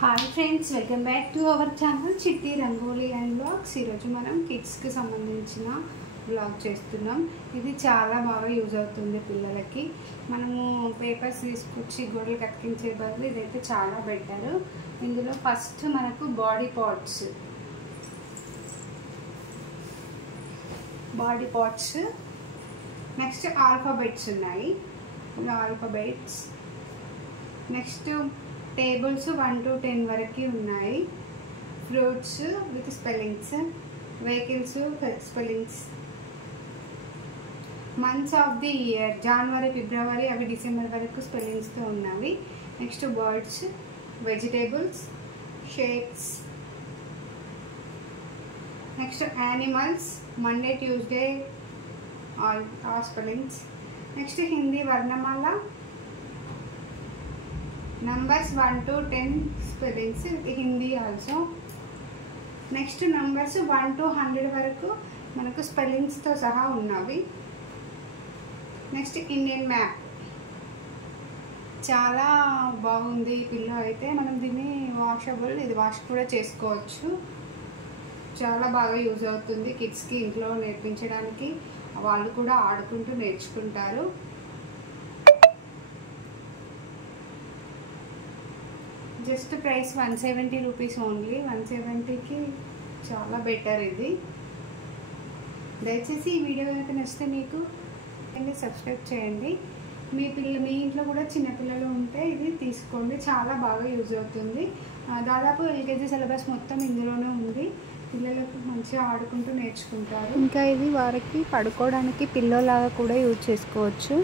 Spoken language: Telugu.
Hi friends, welcome back to our channel చిట్టి రంగోలీ అండ్ బ్లాగ్స్. ఈరోజు మనం కిడ్స్కి సంబంధించిన బ్లాగ్ చేస్తున్నాం. ఇది చాలా బాగా యూజ్ అవుతుంది పిల్లలకి. మనము పేపర్స్ తీసుకొచ్చి గోడలు కతికించే బదులు ఇదైతే చాలా బెటర్. ఇందులో ఫస్ట్ మనకు బాడీ పార్ట్స్, నెక్స్ట్ ఆల్ఫాబెట్స్ ఉన్నాయి. ఇలా ఆల్ఫాబెట్స్, నెక్స్ట్ టేబుల్స్ 1 to 10 వరకు ఉన్నాయి. Fruits with spellings, vehicles spellings, months of the year January, February, అవి డిసెంబర్ వరకు స్పెల్లింగ్స్తో ఉన్నవి. Next birds, vegetables, shapes, next animals, Monday Tuesday all spellings. Next Hindi వర్ణమాల, numbers 1 to 10 spellings Hindi also. Next numbers 1 to 100 వరకు మనకు స్పెల్లింగ్స్తో సహా ఉన్నవి. నెక్స్ట్ ఇండియన్ మ్యాప్, చాలా బాగుంది. పిల్లో అయితే మనం దీన్ని వాషబుల్, ఇది వాష్ కూడా చేసుకోవచ్చు. చాలా బాగా యూజ్ అవుతుంది కిడ్స్కి ఇంట్లో నేర్పించడానికి. వాళ్ళు కూడా ఆడుకుంటూ నేర్చుకుంటారు. Just price 170 rupees only. 170కి చాలా బెటర్ ఇది. దయచేసి ఈ వీడియో కనుక నచ్చితే మీకు సబ్స్క్రైబ్ చేయండి. మీ ఇంట్లో కూడా చిన్నపిల్లలు ఉంటే ఇది తీసుకోండి, చాలా బాగా యూజ్ అవుతుంది. దాదాపు ఎల్కేజీ సిలబస్ మొత్తం ఇందులోనే ఉంది. పిల్లలకు మంచిగా ఆడుకుంటూ నేర్చుకుంటారు. ఇంకా ఇది వారికి పడుకోవడానికి పిల్లో లాగా కూడా యూజ్ చేసుకోవచ్చు.